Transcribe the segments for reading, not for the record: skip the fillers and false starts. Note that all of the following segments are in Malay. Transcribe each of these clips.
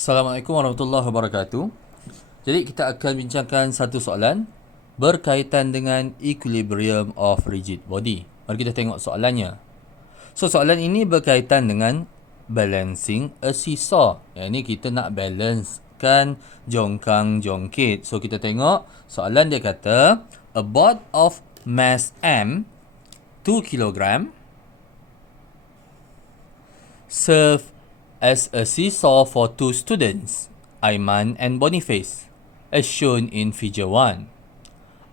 Assalamualaikum warahmatullahi wabarakatuh. Jadi kita akan bincangkan satu soalan berkaitan dengan equilibrium of rigid body. Mari kita tengok soalannya. So soalan ini berkaitan dengan balancing a seesaw. Yang ini kita nak balancekan jongkang jongkit. So kita tengok soalan dia kata a board of mass M 2 kilogram serve as a seesaw for two students, Aiman and Boniface, as shown in figure 1.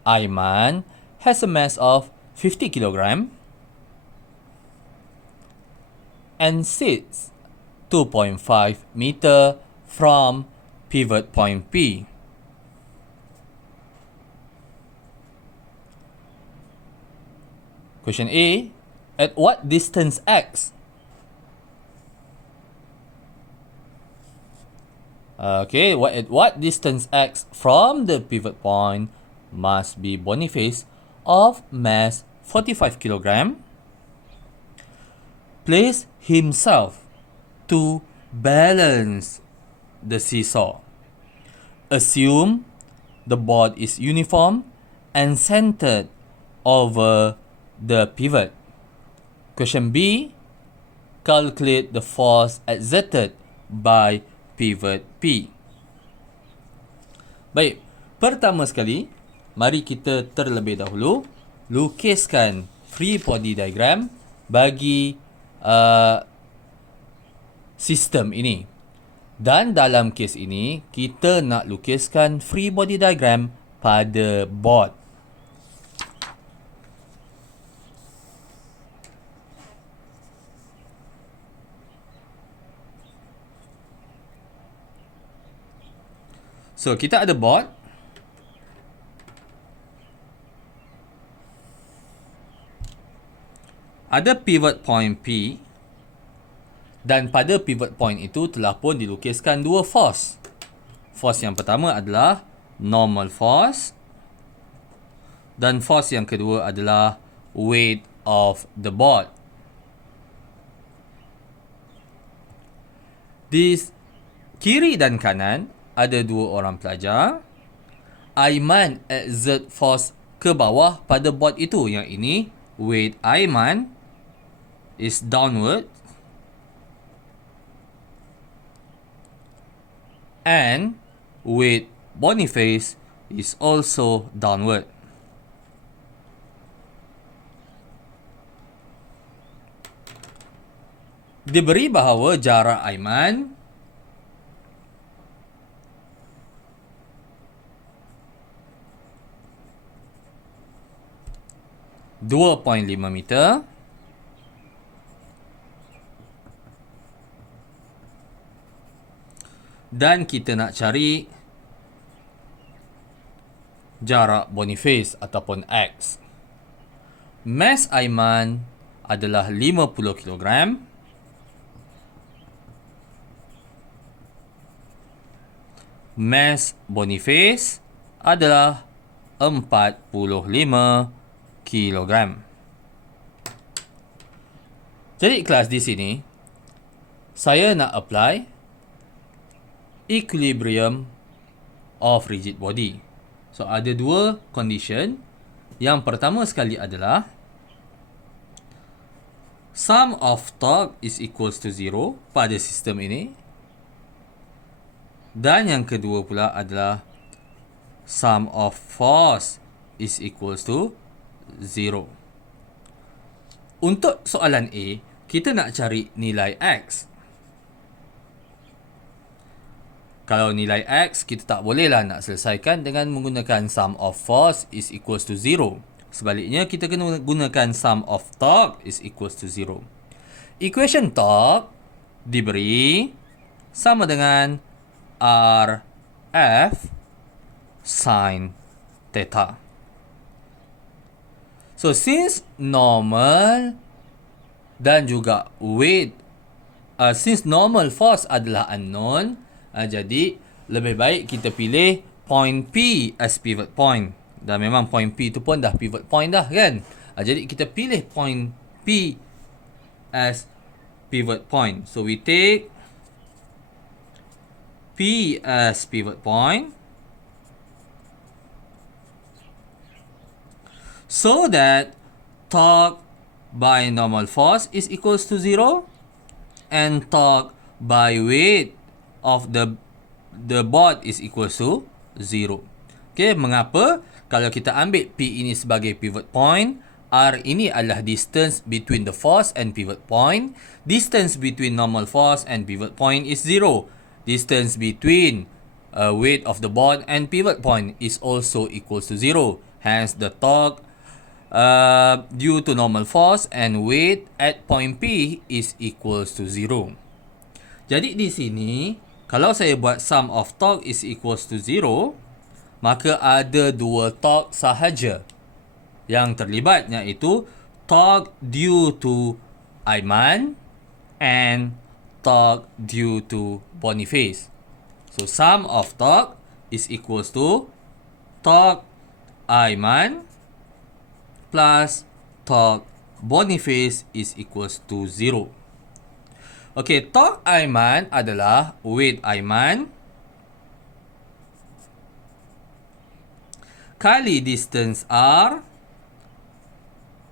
Aiman has a mass of 50 kg and sits 2.5 meter from pivot point P. Question A, at what distance X? Okay, at what distance X from the pivot point must be Boniface of mass 45 kg place himself to balance the seesaw. Assume the board is uniform and centered over the pivot. Question B, calculate the force exerted by pivot P. Baik, pertama sekali, mari kita terlebih dahulu lukiskan free body diagram bagi sistem ini. Dan dalam kes ini, kita nak lukiskan free body diagram pada board. So, kita ada board. Ada pivot point P. Dan pada pivot point itu telah pun dilukiskan dua force. Force yang pertama adalah normal force. Dan force yang kedua adalah weight of the board. Di kiri dan kanan ada dua orang pelajar. Aiman exert force ke bawah pada board itu. Yang ini, weight Aiman is downward. And weight Boniface is also downward. Diberi bahawa jarak Aiman 2.5 meter. Dan kita nak cari jarak Boniface ataupun X. Mass Aiman adalah 50 kg. Mass Boniface adalah 45 kilogram. Jadi kelas di sini, saya nak apply equilibrium of rigid body. So, ada dua condition. Yang pertama sekali adalah sum of torque is equals to 0 pada sistem ini. Dan yang kedua pula adalah sum of force is equals to 0. Untuk soalan A, kita nak cari nilai X. Kalau nilai X, kita tak bolehlah nak selesaikan dengan menggunakan sum of force is equals to 0. Sebaliknya, kita kena gunakan sum of torque is equals to 0. Equation torque diberi sama dengan RF sin theta. So, since normal dan juga weight, since normal force adalah unknown, jadi lebih baik kita pilih point P as pivot point. Dan memang point P tu pun dah pivot point dah kan. Jadi kita pilih point P as pivot point. So we take P as pivot point, so that torque by normal force is equals to 0 and torque by weight of the board is equals to 0. Okay, mengapa? Kalau kita ambil P ini sebagai pivot point, R ini adalah distance between the force and pivot point. Distance between normal force and pivot point is 0. Distance between weight of the board and pivot point is also equals to 0. Hence, the torque due to normal force and weight at point P is equals to 0. Jadi di sini, kalau saya buat sum of torque is equals to 0, maka ada dua torque sahaja yang terlibat, iaitu torque due to Ayman and torque due to Boniface. So, sum of torque is equals to torque Ayman plus torque Boniface is equals to 0. Okay, torque Ayman adalah weight Ayman kali distance R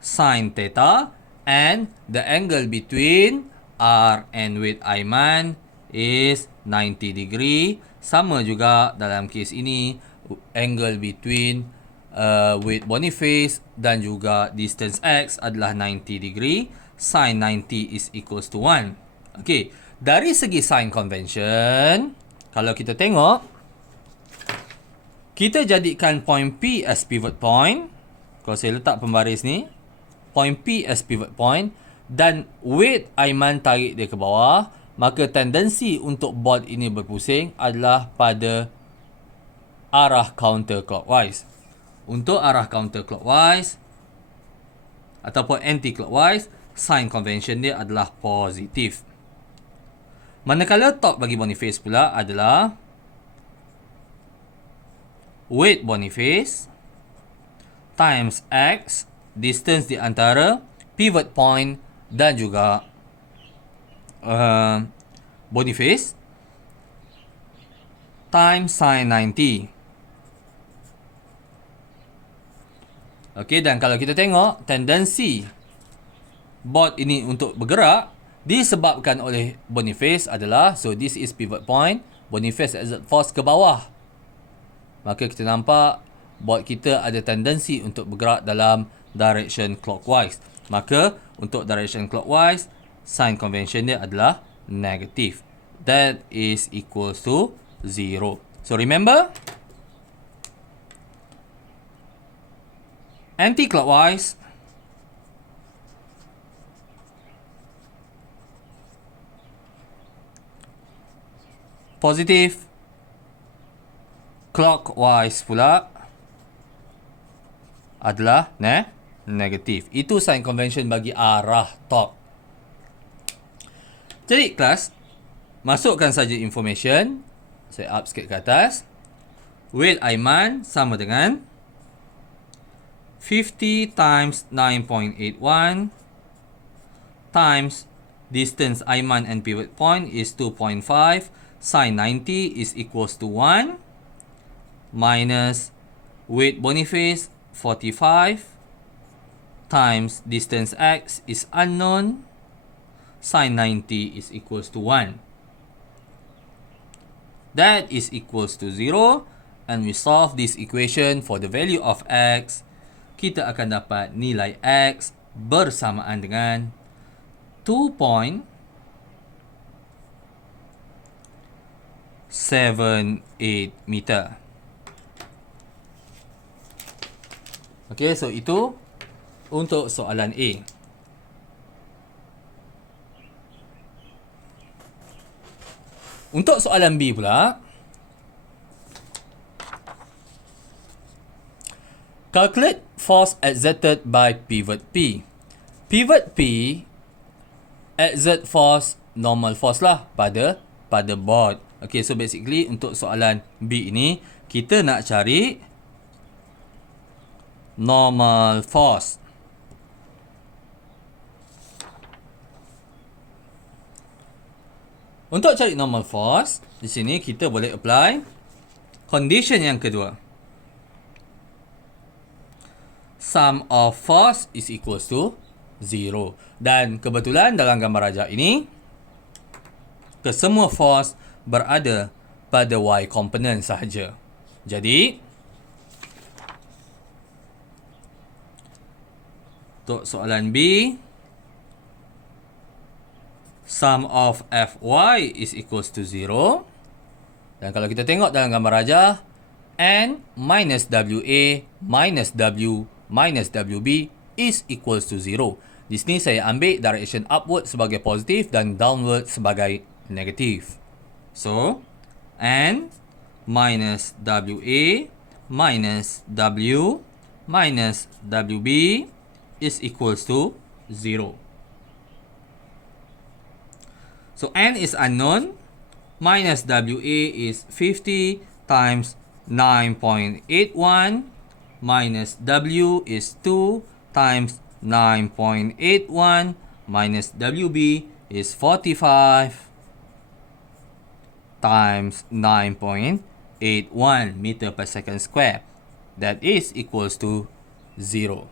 sin theta, and the angle between R and weight Ayman is 90 degree. Sama juga dalam kes ini, angle between weight Boniface dan juga distance X adalah 90 degree. Sin 90 is equals to 1. Okay, dari segi sign convention, kalau kita tengok, kita jadikan point P as pivot point. Kalau saya letak pembaris ni, point P as pivot point, dan weight Ayman tarik dia ke bawah, maka tendensi untuk board ini berpusing adalah pada arah counterclockwise. Untuk arah counterclockwise ataupun anti-clockwise, sign convention dia adalah positif. Manakala torque bagi Boniface pula adalah weight Boniface times X, distance di antara pivot point dan juga Boniface, times sin 90. Okey, dan kalau kita tengok tendensi board ini untuk bergerak disebabkan oleh Boniface adalah, so this is pivot point, Boniface exert force ke bawah. Maka kita nampak board kita ada tendensi untuk bergerak dalam direction clockwise. Maka untuk direction clockwise, sign convention dia adalah negative. That is equals to 0. So remember, anti-clockwise positive, clockwise pula adalah negatif. Itu sign convention bagi arah torque. Jadi kelas, masukkan saja information. Saya up sikit ke atas. Weight Ayman sama dengan 50 times 9.81 times distance Ayman and pivot point is 2.5. Sin 90 is equals to 1 minus weight Boniface 45 times distance X is unknown. Sin 90 is equals to 1. That is equals to 0. And we solve this equation for the value of X. Kita akan dapat nilai X bersamaan dengan 2.78 meter. Okay, so itu untuk soalan A. Untuk soalan B pula, calculate force exerted by pivot P. Pivot P exert force, normal force lah pada board. Okay, so basically untuk soalan B ini, kita nak cari normal force. Untuk cari normal force, di sini kita boleh apply condition yang kedua. Sum of force is equals to 0. Dan kebetulan dalam gambar rajah ini, kesemua force berada pada Y component sahaja. Jadi, untuk soalan B, sum of Fy is equals to 0. Dan kalau kita tengok dalam gambar rajah, N minus WA minus W minus WB is equals to 0. Di sini saya ambil direction upward sebagai positif dan downward sebagai negatif. So, N minus WA minus W minus WB is equals to 0. So, N is unknown. Minus WA is 50 times 9.81. Minus W is 2 times 9.81. Minus WB is 45 times 9.81 meter per second square. That is equals to 0.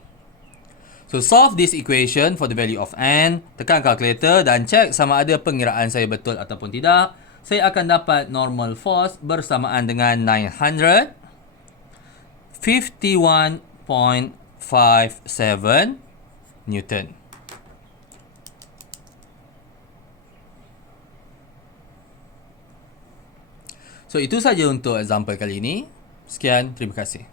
So, solve this equation for the value of N. Tekan kalkulator dan cek sama ada pengiraan saya betul ataupun tidak. Saya akan dapat normal force bersamaan dengan 951.57 Newton. So, itu saja untuk example kali ini. Sekian, terima kasih.